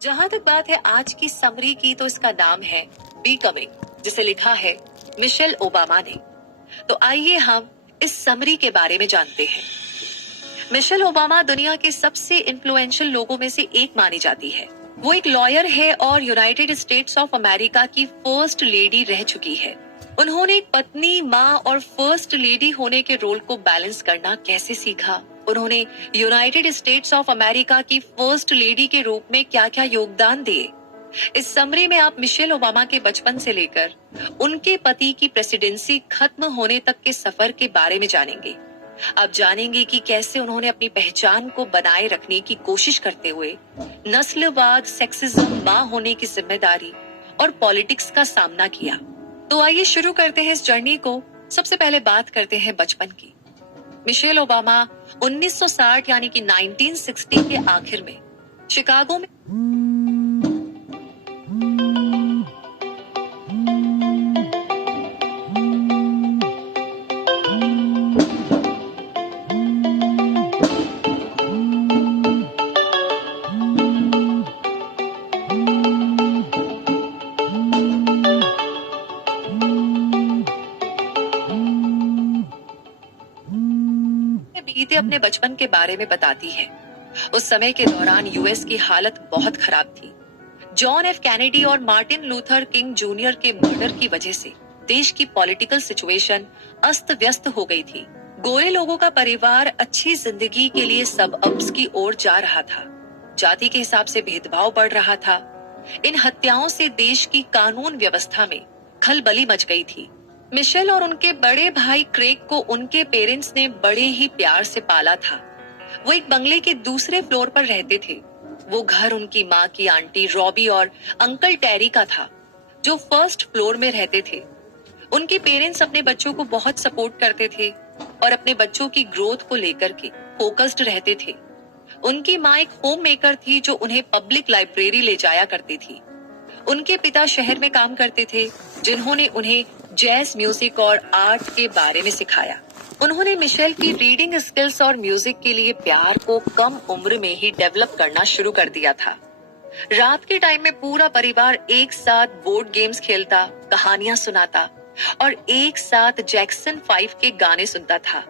जहां तक बात है आज की समरी की, तो इसका नाम है बिकमिंग, जिसे लिखा है मिशेल ओबामा ने। तो आइए हम इस समरी के बारे में जानते हैं। मिशेल ओबामा दुनिया के सबसे इन्फ्लुएंशियल लोगों में से एक मानी जाती है। वो एक लॉयर है और यूनाइटेड स्टेट्स ऑफ अमेरिका की फर्स्ट लेडी रह चुकी है। उन्होंने एक पत्नी, माँ और फर्स्ट लेडी होने के रोल को बैलेंस करना कैसे सीखा, उन्होंने यूनाइटेड स्टेट्स ऑफ अमेरिका की फर्स्ट लेडी के रूप में क्या क्या योगदान दिए, इस समरी में आप मिशेल ओबामा के बचपन से लेकर उनके पति की प्रेसिडेंसी खत्म होने तक के सफर के बारे में जानेंगे। आप जानेंगे कि कैसे उन्होंने अपनी पहचान को बनाए रखने की कोशिश करते हुए नस्लवाद, सेक्सिज्म, मां होने की जिम्मेदारी और पॉलिटिक्स का सामना किया। तो आइए शुरू करते हैं इस जर्नी को। सबसे पहले बात करते हैं बचपन की। मिशेल ओबामा 1960 यानी कि 1960 के आखिर में शिकागो में बीते अपने बचपन के बारे में बताती है। उस समय के दौरान यूएस की हालत बहुत खराब थी। जॉन एफ कैनेडी और मार्टिन लूथर किंग जूनियर के मर्डर की वजह से देश की पॉलिटिकल सिचुएशन अस्त व्यस्त हो गई थी। गोरे लोगों का परिवार अच्छी जिंदगी के लिए सबअब्स की ओर जा रहा था। जाति के हिसाब से भेदभाव बढ़ रहा था। इन हत्याओं से देश की कानून व्यवस्था में खलबली मच गई थी। मिशेल और उनके बड़े भाई क्रेग को उनके पेरेंट्स ने बड़े ही प्यार से पाला था। वो एक बंगले के दूसरे फ्लोर पर रहते थे। वो घर उनकी माँ की आंटी रॉबी और अंकल टेरी का था, जो फर्स्ट फ्लोर में रहते थे। उनके पेरेंट्स अपने बच्चों को बहुत सपोर्ट करते थे और अपने बच्चों की ग्रोथ को लेकर के फोकस्ड रहते थे। उनकी माँ एक होम मेकर थी जो उन्हें पब्लिक लाइब्रेरी ले जाया करती थी। उनके पिता शहर में काम करते थे, जिन्होंने उन्हें जैज म्यूजिक और आर्ट के बारे में सिखाया। उन्होंने मिशेल की रीडिंग स्किल्स और म्यूजिक के लिए प्यार को कम उम्र में ही डेवलप करना शुरू कर दिया था। रात के टाइम में पूरा परिवार एक साथ बोर्ड गेम्स खेलता, कहानियां सुनाता और एक साथ जैक्सन 5 के गाने सुनता था।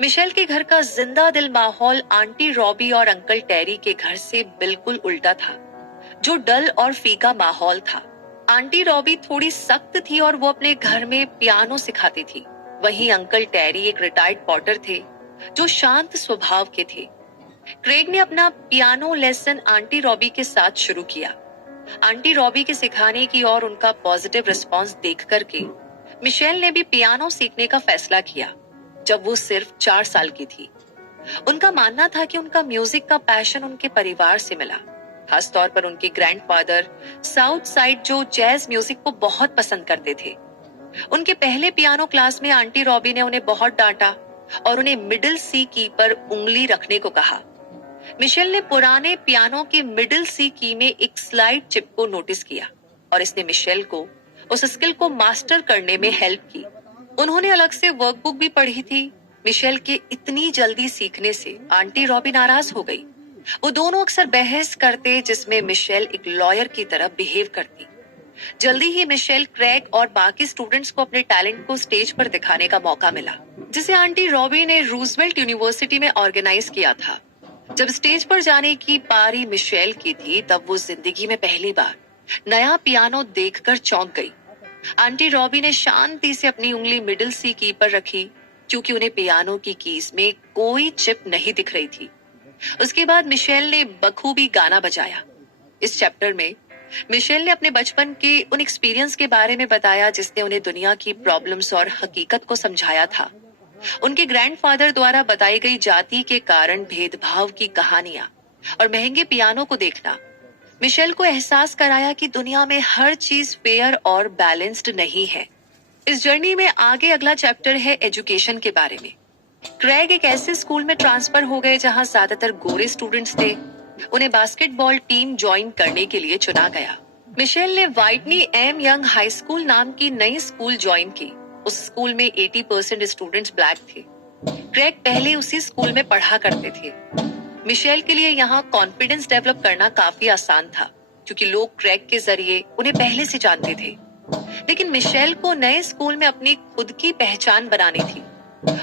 मिशेल के घर का जिंदा दिल माहौल आंटी रॉबी और अंकल टेरी के घर से बिल्कुल उल्टा था, जो डल और फीका माहौल था। आंटी रॉबी थोड़ी सख्त थी और वो अपने घर में पियानो सिखाती थी। वहीं अंकल टेरी एक रिटायर्ड पॉटर थे, जो शांत स्वभाव के थे। क्रेग ने अपना पियानो लेसन आंटी रॉबी के साथ शुरू किया। आंटी रॉबी के सिखाने की और उनका पॉजिटिव रिस्पांस देख करके मिशेल ने भी पियानो सीखने का फैसला किया जब वो सिर्फ 4 साल की थी। उनका मानना था कि उनका म्यूजिक का पैशन उनके परिवार से मिला, खासतौर पर उनके ग्रैंडफादर साउथ साइड, जो जैज म्यूजिक को बहुत पसंद करते थे। उनके पहले पियानो क्लास में आंटी रॉबी ने उन्हें बहुत डांटा और उन्हें मिडिल सी की पर उंगली रखने को कहा। मिशेल ने पुराने पियानो के मिडिल सी की में एक स्लाइड चिप को नोटिस किया और इसने मिशेल को उस स्किल को मास्टर करने में हेल्प की। उन्होंने अलग से वर्कबुक भी पढ़ी थी। मिशेल के इतनी जल्दी सीखने से आंटी रॉबी नाराज हो गई। वो दोनों अक्सर बहस करते, जिसमें मिशेल एक लॉयर की तरह बिहेव करती। जल्दी ही मिशेल, क्रेग और बाकी स्टूडेंट्स को अपने टैलेंट को स्टेज पर दिखाने का मौका मिला, जिसे आंटी रॉबी ने रूजवेल्ट यूनिवर्सिटी में ऑर्गेनाइज किया था। जब स्टेज पर जाने की पारी मिशेल की थी, तब वो जिंदगी में पहली बार नया पियानो देखकर चौंक गई। आंटी रॉबी ने शांति से अपनी उंगली मिडिल सी की पर रखी, क्योंकि उन्हें पियानो की कीज में कोई चिप नहीं दिख रही थी। उसके बाद मिशेल ने बखूबी गाना बजाया। इस चैप्टर में मिशेल ने अपने बचपन के उन एक्सपीरियंस के बारे में बताया जिसने उन्हें दुनिया की प्रॉब्लम्स और हकीकत को समझाया था। उनके ग्रैंडफादर द्वारा बताई गई जाति के कारण भेदभाव की कहानियां और महंगे पियानो को देखना मिशेल को एहसास कराया कि दुनिया में हर चीज फेयर और बैलेंस्ड नहीं है। इस जर्नी में आगे अगला चैप्टर है एजुकेशन के बारे में। क्रेग एक ऐसे स्कूल में ट्रांसफर हो गए जहां ज्यादातर गोरे स्टूडेंट्स थे। उन्हें बास्केटबॉल टीम ज्वाइन करने के लिए चुना गया। मिशेल ने Whitney am young high school नाम की नई स्कूल ज्वाइन की। उस स्कूल में 80% स्टूडेंट्स ब्लैक थे। क्रेग पहले उसी स्कूल में पढ़ा करते थे। मिशेल के लिए यहाँ कॉन्फिडेंस डेवलप करना काफी आसान था, क्योंकि लोग क्रैग के जरिए उन्हें पहले से जानते थे। लेकिन मिशेल को नए स्कूल में अपनी खुद की पहचान बनानी थी।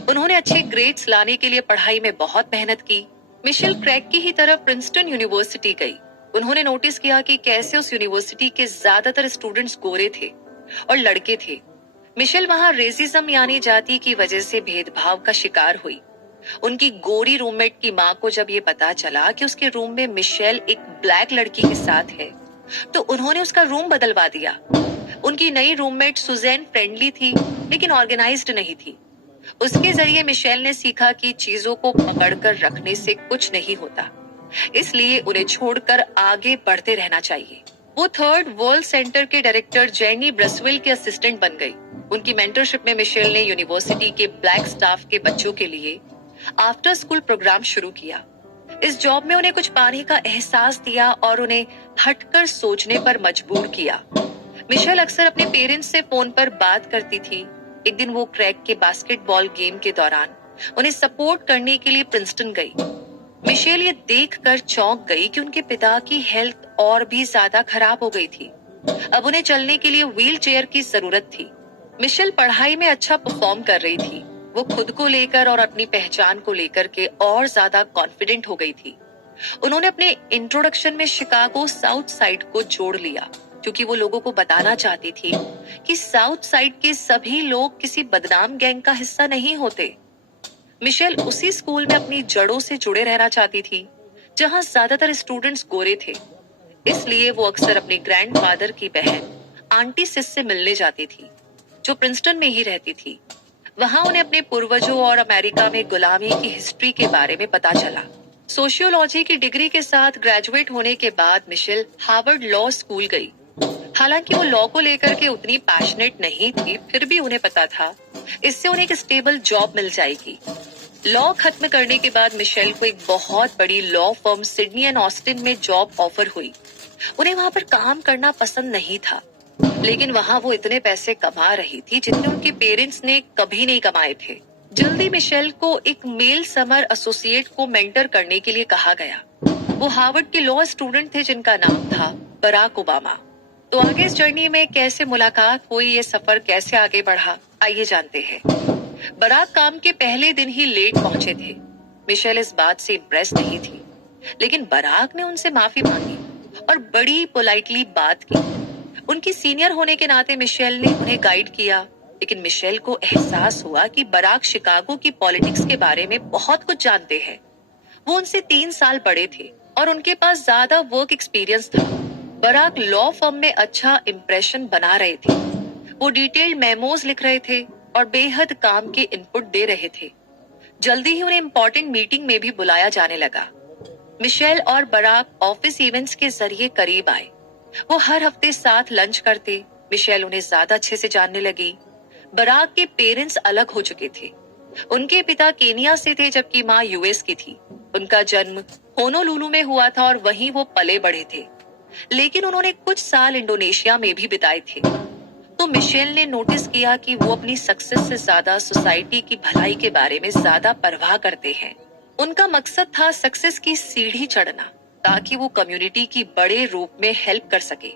उन्होंने अच्छे ग्रेड्स लाने के लिए पढ़ाई में बहुत मेहनत की। मिशेल क्रैग की ही तरह प्रिंसटन यूनिवर्सिटी गई। उन्होंने नोटिस किया कि कैसे उस यूनिवर्सिटी के ज्यादातर स्टूडेंट्स गोरे थे और लड़के थे। मिशेल वहां रेसिज्म यानी जाति की वजह से भेदभाव का शिकार हुई। उनकी गोरी रूममेट की माँ को जब ये पता चला कि उसके रूम में मिशेल एक ब्लैक लड़की के साथ है, तो उन्होंने उसका रूम बदलवा दिया। उनकी नई रूममेट सुजैन फ्रेंडली थी, लेकिन ऑर्गेनाइज्ड नहीं थी। उसके जरिए मिशेल ने सीखा कि चीजों को पकड़कर रखने से कुछ नहीं होता, इसलिए उन्हें छोड़कर आगे बढ़ते रहना चाहिए। वो थर्ड वर्ल्ड सेंटर के डायरेक्टर जेनी ब्रसवेल के असिस्टेंट बन गई। उनकी मेंटरशिप में मिशेल ने यूनिवर्सिटी के ब्लैक स्टाफ के बच्चों के लिए आफ्टर स्कूल प्रोग्राम शुरू किया। इस जॉब में उन्हें कुछ पाने का एहसास दिया और उन्हें हटकर सोचने पर मजबूर किया। मिशेल अक्सर अपने पेरेंट्स से फोन पर बात करती थी। एक दिन वो क्रैग के बास्केटबॉल गेम के दौरान उन्हें सपोर्ट करने के लिए प्रिंसटन गई। मिशेल ये देखकर चौंक गई कि उनके पिता की हेल्थ और भी ज्यादा खराब हो गई थी। अब उन्हें चलने के लिए व्हील चेयर की जरूरत थी। मिशेल पढ़ाई में अच्छा परफॉर्म कर रही थी। वो खुद को लेकर और अपनी पहचान को लेकर के और ज्यादा कॉन्फिडेंट हो गई थी। उन्होंने अपने इंट्रोडक्शन में शिकागो साउथ साइड को जोड़ लिया, क्योंकि वो लोगों को बताना चाहती थी कि साउथ साइड के सभी लोग किसी बदनाम गैंग का हिस्सा नहीं होते। मिशेल उसी स्कूल में अपनी जड़ों से जुड़े रहना चाहती थी, जहां ज्यादातर स्टूडेंट्स गोरे थे। इसलिए वो अक्सर अपने ग्रैंडफादर की बहन आंटी सिस से मिलने जाती थी, जो प्रिंसटन में ही रहती थी। वहां उन्हें अपने पूर्वजों और अमेरिका में गुलामी की हिस्ट्री के बारे में पता चला। सोशियोलॉजी की डिग्री के साथ ग्रेजुएट होने के बाद मिशेल हार्वर्ड लॉ स्कूल गई। हालांकि वो लॉ को लेकर के उतनी पैशनेट नहीं थी, फिर भी उन्हें पता था इससे उन्हें एक स्टेबल जॉब मिल जाएगी। लॉ खत्म करने के बाद मिशेल को एक बहुत बड़ी law firm Sydney and Austin में जॉब ऑफर हुई। उन्हें वहां पर काम करना पसंद नहीं था, लेकिन वहां वो इतने पैसे कमा रही थी जितने उनके पेरेंट्स ने कभी नहीं कमाए थे। जल्दी मिशेल को एक मेल समर एसोसिएट को मेंटर करने के लिए कहा गया। वो हार्वर्ड के लॉ स्टूडेंट थे जिनका नाम था बराक ओबामा। तो आगे इस जर्नी में कैसे मुलाकात हुई, ये सफर कैसे आगे बढ़ा, आइए जानते हैं। बराक काम के पहले दिन ही लेट पहुंचे थे। मिशेल इस बात से इम्प्रेस नहीं थी, लेकिन बराक ने उनसे माफी मांगी और बड़ी पोलाइटली बात की। उनकी सीनियर होने के नाते मिशेल ने उन्हें गाइड किया, लेकिन मिशेल को एहसास हुआ कि बराक शिकागो की पॉलिटिक्स के बारे में बहुत कुछ जानते हैं। वो उनसे 3 साल बड़े थे और उनके पास ज्यादा वर्क एक्सपीरियंस था। बराक लॉ फर्म में अच्छा इम्प्रेशन बना रहे थे। वो डिटेल्ड मेमोज लिख रहे थे और बेहद काम के इनपुट दे रहे थे। जल्दी ही उन्हें इम्पोर्टेंट मीटिंग में भी बुलाया जाने लगा। मिशेल और बराक ऑफिस इवेंट्स के जरिए करीब आए। वो हर हफ्ते साथ लंच करते। मिशेल उन्हें ज्यादा अच्छे से जानने लगी। बराक के पेरेंट्स अलग हो चुके थे। उनके पिता केनिया से थे, जबकि माँ यूएस की थी। उनका जन्म होनोलुलु में हुआ था और वहीं वो पले बढ़े थे, लेकिन उन्होंने कुछ साल इंडोनेशिया में भी बिताए थे। तो मिशेल ने नोटिस किया कि वो अपनी सक्सेस से ज्यादा सोसाइटी की भलाई के बारे में ज्यादा परवाह करते हैं। उनका मकसद था सक्सेस की सीढ़ी चढ़ना, ताकि वो कम्युनिटी की बड़े रूप में हेल्प कर सके।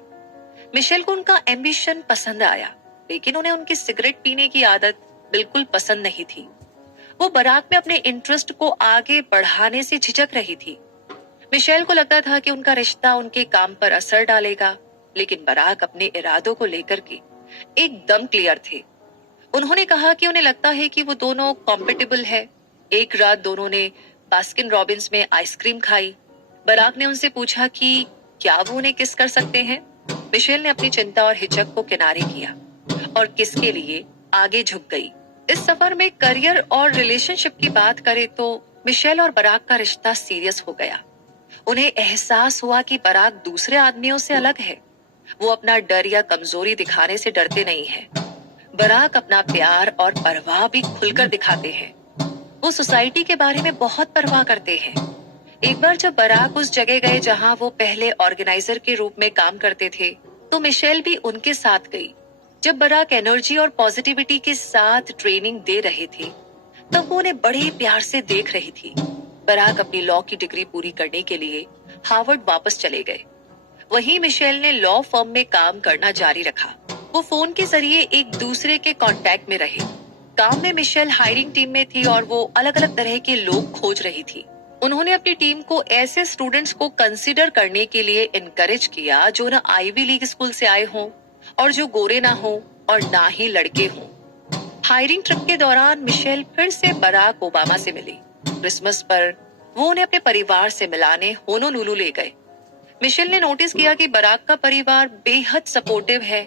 मिशेल को उनका एम्बिशन पसंद आया, लेकिन उन्हें उनकी सिगरेट पीने की आदत बिल्कुल पसंद नहीं थी। वो बराक में अपने इंटरेस्ट को आगे बढ़ाने से झिझक रही थी। मिशेल को लगता था कि उनका रिश्ता उनके काम पर असर डालेगा, लेकिन बराक अपने इरादों को लेकर के एकदम क्लियर थे। उन्होंने कहा कि उन्हें लगता है कि वो दोनों कॉम्पेटेबल है। एक रात दोनों ने बास्किन रॉबिन्स में आइसक्रीम खाई। बराक ने उनसे पूछा कि क्या वो उन्हें किस कर सकते हैं। मिशेल ने अपनी चिंता और हिचक को किनारे किया और किस के लिए आगे झुक गई। इस सफर में करियर और रिलेशनशिप की बात करें तो मिशेल और बराक का रिश्ता सीरियस हो गया। उन्हें एहसास हुआ कि बराक दूसरे आदमियों से अलग है। वो अपना डर या कमजोरी दिखाने से डरते नहीं हैं। बराक अपना प्यार और परवाह भी खुलकर दिखाते हैं। वो सोसाइटी के बारे में बहुत परवाह करते हैं। एक बार जब बराक उस जगह गए जहां वो पहले ऑर्गेनाइजर के रूप में काम करते थे, तो मिशेल भी उनके साथ गई। जब बराक एनर्जी और पॉजिटिविटी के साथ ट्रेनिंग दे रहे थे, तब वो उन्हें बड़े प्यार से देख रही थी। बराक अपनी लॉ की डिग्री पूरी करने के लिए हार्वर्ड वापस चले गए। वहीं मिशेल ने लॉ फर्म में काम करना जारी रखा। वो फोन के जरिए एक दूसरे के कांटेक्ट में रहे। काम में मिशेल हायरिंग टीम में थी और वो अलग अलग तरह के लोग खोज रही थी। उन्होंने अपनी टीम को ऐसे स्टूडेंट्स को कंसीडर करने के लिए इनकरेज किया जो ना आईवी लीग स्कूल से आए हों और जो गोरे ना हों और ना ही लड़के हों। हायरिंग ट्रिप के दौरान मिशेल फिर से बराक ओबामा से मिली। क्रिसमस पर वो उन्हें अपने परिवार से मिलाने होनोलुलु ले गए। मिशेल ने नोटिस किया कि बराक का परिवार बेहद सपोर्टिव है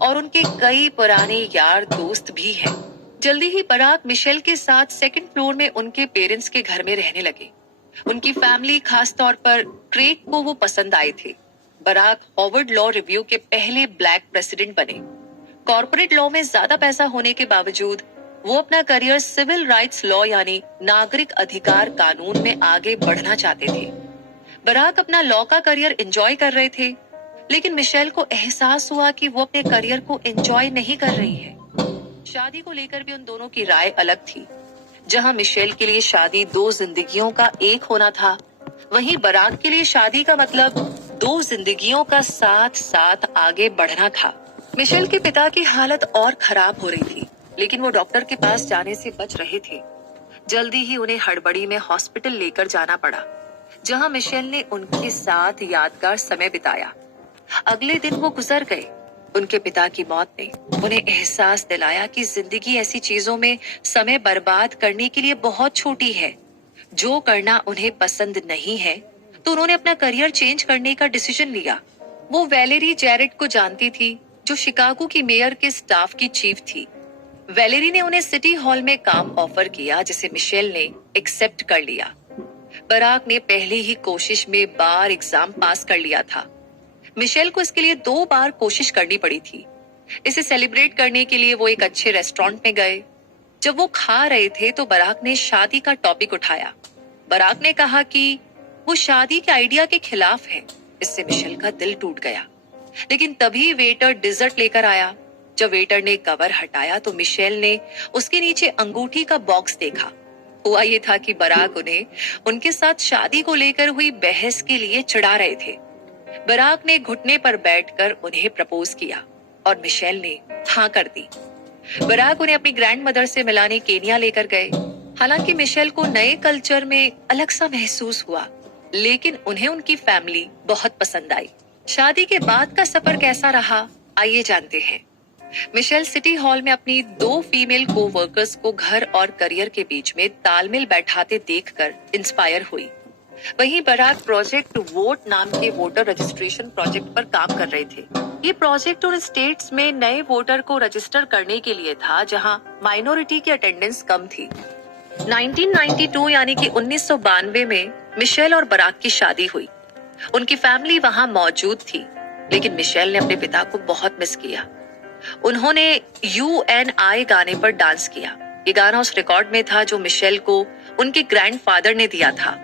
और उनके कई पुराने यार दोस्त भी हैं। जल्दी ही बराक मिशेल के साथ सेकंड फ्लोर में उनके पेरेंट्स के घर में रहने लगे। उनकी फैमिली, खास तौर पर क्रेग को वो पसंद आए थे। बराक हार्वर्ड लॉ रिव्यू के पहले ब्लैक प्रेसिडेंट बने। कॉर्पोरेट लॉ में ज्यादा पैसा होने के बावजूद वो अपना करियर सिविल राइट्स लॉ यानी नागरिक अधिकार कानून में आगे बढ़ना चाहते थे। बराक अपना लॉ का करियर एंजॉय कर रहे थे, लेकिन मिशेल को एहसास हुआ कि वो अपने करियर को एंजॉय नहीं कर रही है। शादी को लेकर भी उन दोनों की राय अलग थी। जहां मिशेल के लिए शादी दो जिंदगियों का एक होना था, वहीं बराक के लिए शादी का मतलब दो जिंदगियों का साथ साथ आगे बढ़ना था। मिशेल के पिता की हालत और खराब हो रही थी, लेकिन वो डॉक्टर के पास जाने से बच रहे थे। जल्दी ही उन्हें हड़बड़ी में हॉस्पिटल लेकर जाना पड़ा, जहां मिशेल ने उनके साथ यादगार समय बिताया। अगले दिन वो गुजर गए। उनके पिता की मौत ने उन्हें एहसास दिलाया कि जिंदगी ऐसी चीजों में समय बर्बाद करने के लिए बहुत छोटी है। जो करना उन्हें पसंद नहीं है, तो उन्होंने अपना करियर चेंज करने का डिसीजन लिया। वो वैलेरी जेरेट को जानती थी, जो शिकागो की मेयर के स्टाफ की चीफ थी। वैलेरी ने उन्हें सिटी हॉल में काम ऑफर किया, जिसे मिशेल ने एक्सेप्ट कर लिया। बराक ने पहली ही कोशिश में बार एग्जाम पास कर लिया था। मिशेल को इसके लिए 2 बार कोशिश करनी पड़ी थी। इसे सेलिब्रेट करने के लिए वो एक अच्छे रेस्टोरेंट में गए। जब वो खा रहे थे तो बराक ने शादी का टॉपिक उठाया। बराक ने कहा कि वो शादी के आइडिया के खिलाफ है। इससे मिशेल का दिल टूट गया। लेकिन तभी वेटर डिजर्ट लेकर आया। जब वेटर ने कवर हटाया तो मिशेल ने उसके नीचे अंगूठी का बॉक्स देखा। हुआ ये था कि बराक उन्हें उनके साथ शादी को लेकर हुई बहस के लिए चिढ़ा रहे थे। बराक ने घुटने पर बैठकर उन्हें प्रपोज किया और मिशेल ने हाँ कर दी। बराक उन्हें अपनी ग्रैंडमदर से मिलाने केनिया लेकर गए। हालांकि मिशेल को नए कल्चर में अलग सा महसूस हुआ, लेकिन उन्हें उनकी फैमिली बहुत पसंद आई। शादी के बाद का सफर कैसा रहा, आइए जानते हैं। मिशेल सिटी हॉल में अपनी 2 फीमेल कोवर्कर्स को घर और करियर के बीच में तालमेल बैठाते देखकर इंस्पायर हुई। वहीं बराक प्रोजेक्ट वोट नाम के वोटर रजिस्ट्रेशन प्रोजेक्ट पर काम कर रहे थे। ये प्रोजेक्ट उन स्टेट्स में नए वोटर को रजिस्टर करने के लिए था जहां माइनॉरिटी की अटेंडेंस कम थी। 1992 यानी कि 1992 में मिशेल और बराक की शादी हुई। उनकी फैमिली वहां मौजूद थी, लेकिन मिशेल ने अपने पिता को बहुत मिस किया। उन्होंने UNI गाने पर डांस किया। ये गाना उस रिकॉर्ड में था जो मिशेल को उनके ग्रैंडफादर ने दिया था।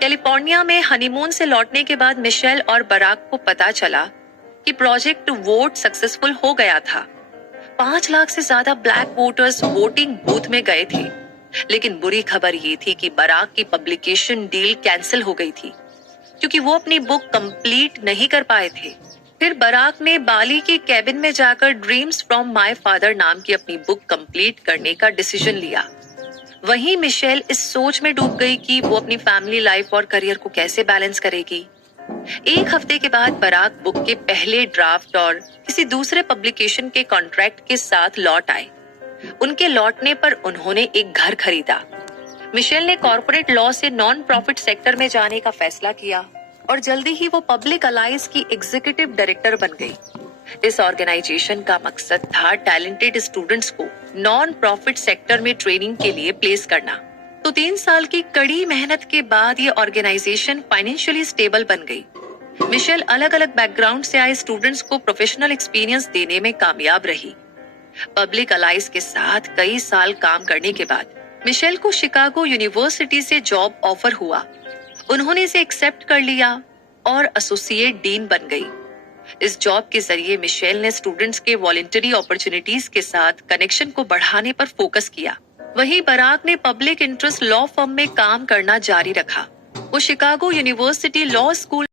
कैलिफोर्निया में हनीमून से लौटने के बाद मिशेल और बराक को पता चला कि प्रोजेक्ट वोट सक्सेसफुल हो गया था। 5 लाख से ज्यादा ब्लैक वोटर्स वोटिंग बूथ में गए थे। लेकिन बुरी खबर ये थी कि बराक की पब्लिकेशन डील कैंसिल हो गई थी, क्योंकि वो अपनी बुक कंप्लीट नहीं कर पाए थे। फिर बराक ने बाली के कैबिन में जाकर ड्रीम्स फ्रॉम माय फादर नाम की अपनी बुक कंप्लीट करने का डिसीजन लिया। वहीं मिशेल इस सोच में डूब गई कि वो अपनी फैमिली लाइफ और करियर को कैसे बैलेंस करेगी। 1 हफ्ते के बाद बराक बुक के पहले ड्राफ्ट और किसी दूसरे पब्लिकेशन के कॉन्ट्रैक्ट के साथ लौट आए। उनके लौटने पर उन्होंने एक घर खरीदा। मिशेल ने कॉर्पोरेट लॉ से नॉन प्रॉफिट सेक्टर में जाने का फैसला किया और जल्दी ही वो पब्लिक अलाइज की एग्जीक्यूटिव डायरेक्टर बन गई। इस ऑर्गेनाइजेशन का मकसद था टैलेंटेड स्टूडेंट्स को नॉन प्रॉफिट सेक्टर में ट्रेनिंग के लिए प्लेस करना। तो 3 साल की कड़ी मेहनत के बाद ये ऑर्गेनाइजेशन फाइनेंशियली स्टेबल बन गई। मिशेल अलग अलग बैकग्राउंड से आए स्टूडेंट्स को प्रोफेशनल एक्सपीरियंस देने में कामयाब रही। पब्लिक अलाइज के साथ कई साल काम करने के बाद मिशेल को शिकागो यूनिवर्सिटी से जॉब ऑफर हुआ। उन्होंने इसे एक्सेप्ट कर लिया और एसोसिएट डीन बन गई। इस जॉब के जरिए मिशेल ने स्टूडेंट्स के वॉलंटरी अपॉर्चुनिटीज के साथ कनेक्शन को बढ़ाने पर फोकस किया। वहीं बराक ने पब्लिक इंटरेस्ट लॉ फर्म में काम करना जारी रखा। वो शिकागो यूनिवर्सिटी लॉ स्कूल